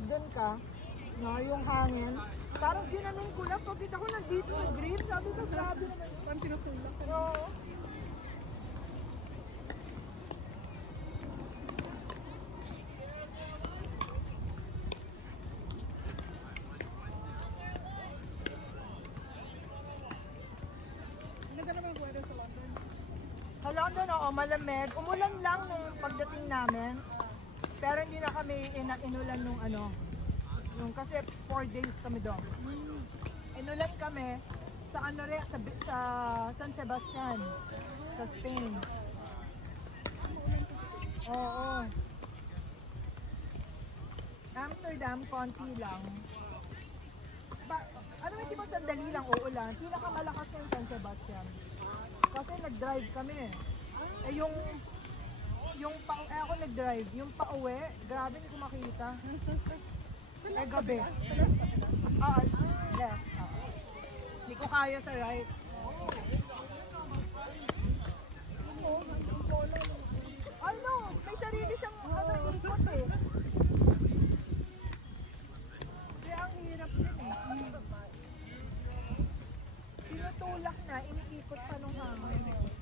pag doon ka, no, yung hangin, parang ginanon ko lang. Pagkita ko nandito yung green, sabi ko, grabe naman. Parang tinutulak. Oo. Nagka naman ang weather sa London. Sa London, oo, malamig. Umulan lang nung pagdating namin. Pero hindi na kami inulan nung ano. Yung, kasi 4 days kami doon. Inulan kami sa ano rin, sa San Sebastian, sa Spain. Oo. Amsterdam, konti lang. Ano hindi mo sandali lang uulan? Pinakamalakas na yung San Sebastian. Kasi nag-drive kami. Eh yung ako nag-drive, yung pauwi, grabe hindi ko makita. Eh gabi. Left. Hindi ko kaya sa right. Ano, may sarili siyang ano, ikot eh. Kaya ang hirap din eh. Tinutulak na, iniikot pa nung hangin.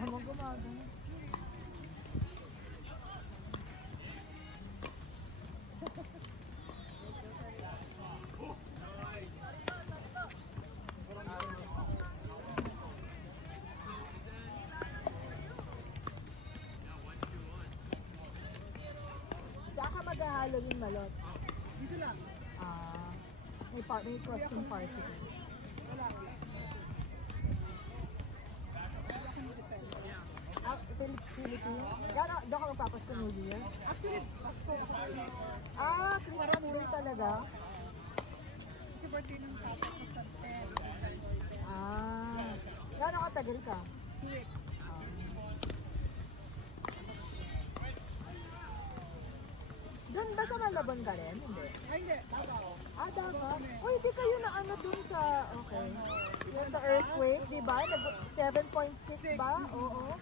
Tamang gumagano. Saan ka mag-Halloween, Malot? Dito lang. Ah, may costume party. Wala. Ah, Philippines? Gano'n, doon ka magpapasko New Year? Actually, Pasko ako kayo. Ah, Christmas Day talaga? Kasi birthday ng tatay ko sa 10. Ah, gano'n katagal ka? 2 weeks. Doon ba sa Malabon ka rin? Hindi. Ay, hindi. Davao. Ah, dapat. Uy, di kayo na ano dun sa, okay. Yun sa earthquake, di ba? 7.6 ba? Oo.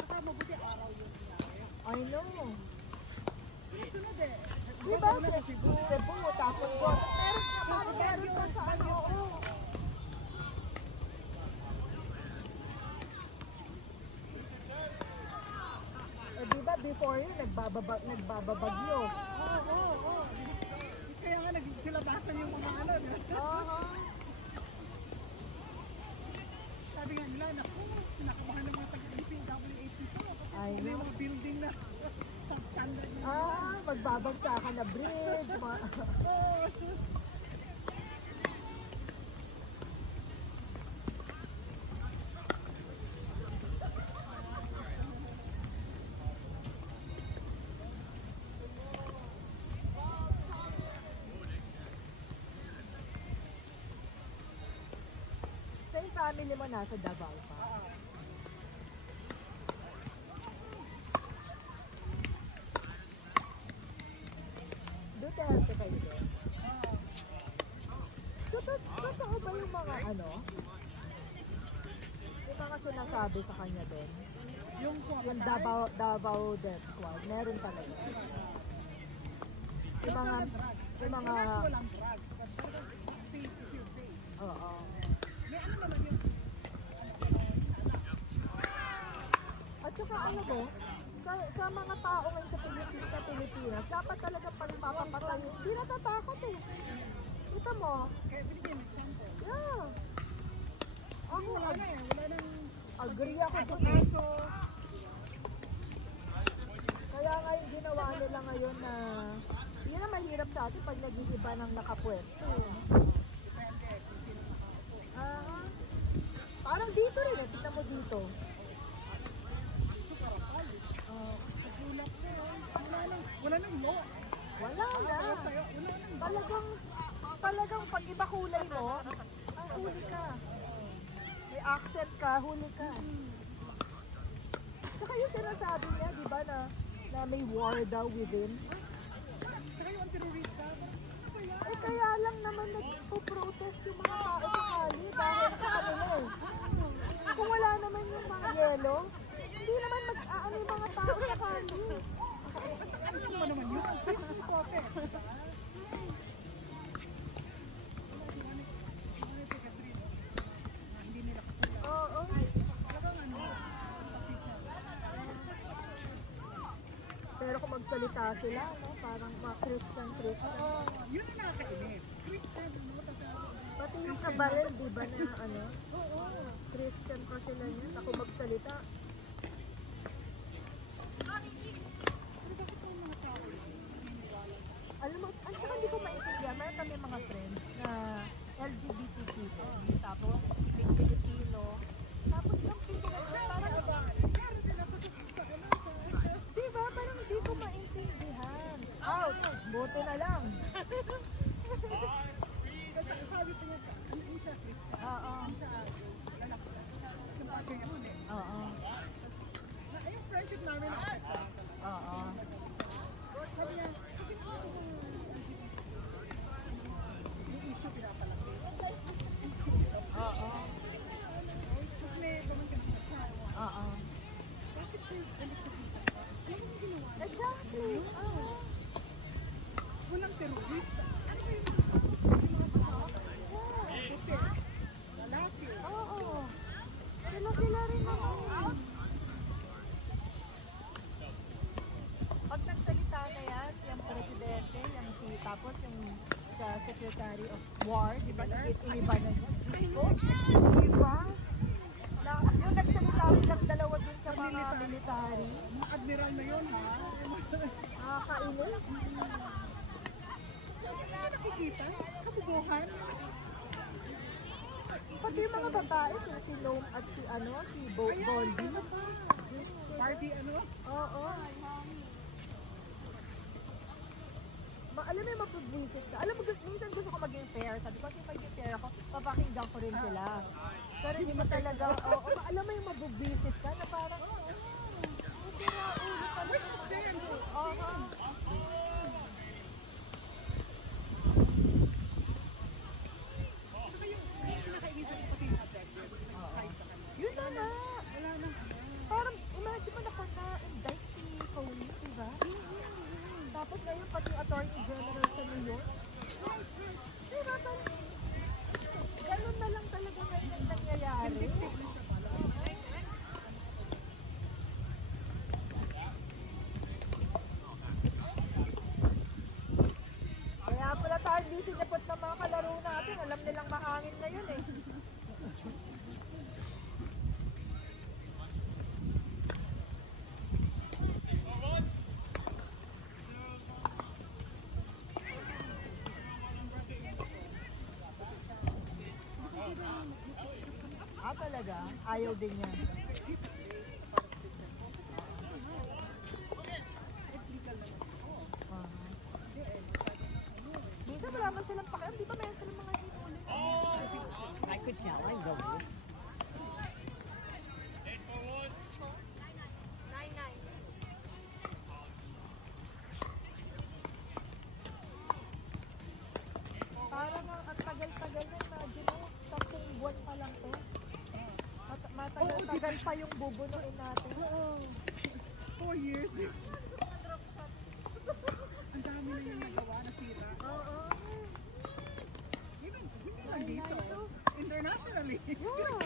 Saka mabuti araw yun. I know. Sunod eh. Di ba Cebu, tapos ko. Tapos meron pa sa ano, oo. Eh, di ba before yun, nagbababagyo. Oo. Kaya nga nagsilabasan yung mga ano. Oo. Sabi nga nila, naku, pinakabahan ng mga taga-DPWH ito. Ay, May no. mga building na substandard. Ah, magbabagsakan na bridge. So yung family mo nasa Davao pa? Duterte kayo doon? So totoo ba yung mga ano? Yung mga sinasabi sa kanya doon? Yung Davao Death Squad, meron talaga. Yung mga walang drugs. But talagang safe if you're safe. oo. May ano naman yung At saka ano mo, sa mga tao ngayon sa Pilipinas, dapat talaga pag mapapatay, hindi natatakot eh. Kita mo? kaya binigyan ng example. Yeah. Ako, Wala na yan. Wala nang agree ako sa kaso. Kaya nga yung ginawa nila ngayon na, yun ang mahirap sa atin pag nag-iiba ng nakapwesto. Depende kung sino nakaupo. Ah, parang dito rin eh, tignan mo dito. Ito karapal. Nagulat na yun. Wala nang law. Wala na. Wala nang Talaga kulay mo, huli ka. May accent ka, huli ka. Saka yung sinasabi niya, di ba, na may war daw within. Saka yung terorista. Eh kaya lang naman nagpo-protest yung mga tao sa kali dahil sa kanila eh. Kung wala naman yung mga yelo, hindi naman mag-aano yung mga tao sa kali. Ano naman yun? Peaceful protest. Hindi nila katulad. Oo. Talagang ano, Pero kung magsalita sila, no, parang mga Christian. yun ang nakakainis. Christian, ano ba Pati yung kabarel, di ba, na ano, Christian pa sila niyan. Ako magsalita. Alam mo, at saka hindi ko maintindihan, meron kami mga friends na LGBTQ din, tapos ibig Pilipino, tapos kampi sila doon, parang di ba, parang hindi ko maintindihan. Out! Buti na lang. Kasi sabi ko niya, ano siya, Christian? Oo. Siya, lalaki. Yung partner niya nun eh. Oo. Yung friendship namin, Oo. sabi niya, kasi yung issue pinapalaki. Oo. Tapos may pamangkin sa siya. Oo. Bakit kayo ulit sa kita? Ano yung ginawa niya? Exactly. Oo. Walang terorista. Ano kayo? Yung mga tao? Puti. Lalaki. Oo. Sila rin naman. Pag nagsalita na yan, yung presidente, tapos yung sa Secretary of War, di ba, iniba na niya. Diyos ko, di ba? Yung nagsalita silang dalawa dun sa mga military, Mga admiral na yun, ha? nakakainis. Hindi ka nakikita? Kabubuhan? Pati yung mga babae, yung si Noam at si Bondi. Barbie, ano? Oo. Alam mo yung mapabwisit ka. Alam mo, minsan gusto ko maging fair. Sabi ko, kasi maging fair ako, papakinggan ko rin sila. Pero hindi mo talaga, alam mo yung mabubwisit ka na parang, Where's the sin? Oo. Saka yung pinakainisan ko pati yung objective. Kahit sa kanya. Yun na nga. Wala nang ano. Parang, imagine mo na-indict si Coney, di ba? Tapos ngayon pati Attorney General sa New York. Di ba? Parang, ganun na lang talaga ngayon ang nangyayari. Kaya pala tayo hindi sinipot ng mga kalaro natin. Alam nilang mahangin ngayon eh. Talaga? Ayaw din yan. Minsan wala man silang pakialam. Di ba meron silang mga hinuli? I could tell. I go. Parang ang tagal-tagal na. Imagine mo, 10 buwan pa lang to. Matagal-tagal pa yung bubunuin natin. Oo. 4 years. Ang dami na yung nagawa, nasira. Oo. Even, hindi lang dito. Internationally. Yeah.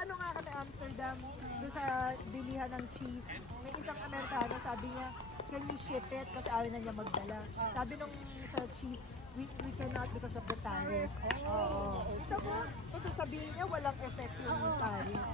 Ano nga kami Amsterdam, doon sa bilihan ng cheese, may isang Amerikano, sabi niya, can you ship it? Kasi ayaw na niya magdala. Sabi nung sa cheese, we cannot because of the tariff. Oo. Ito mo, kung sasabihin niya, walang effect yung tariff.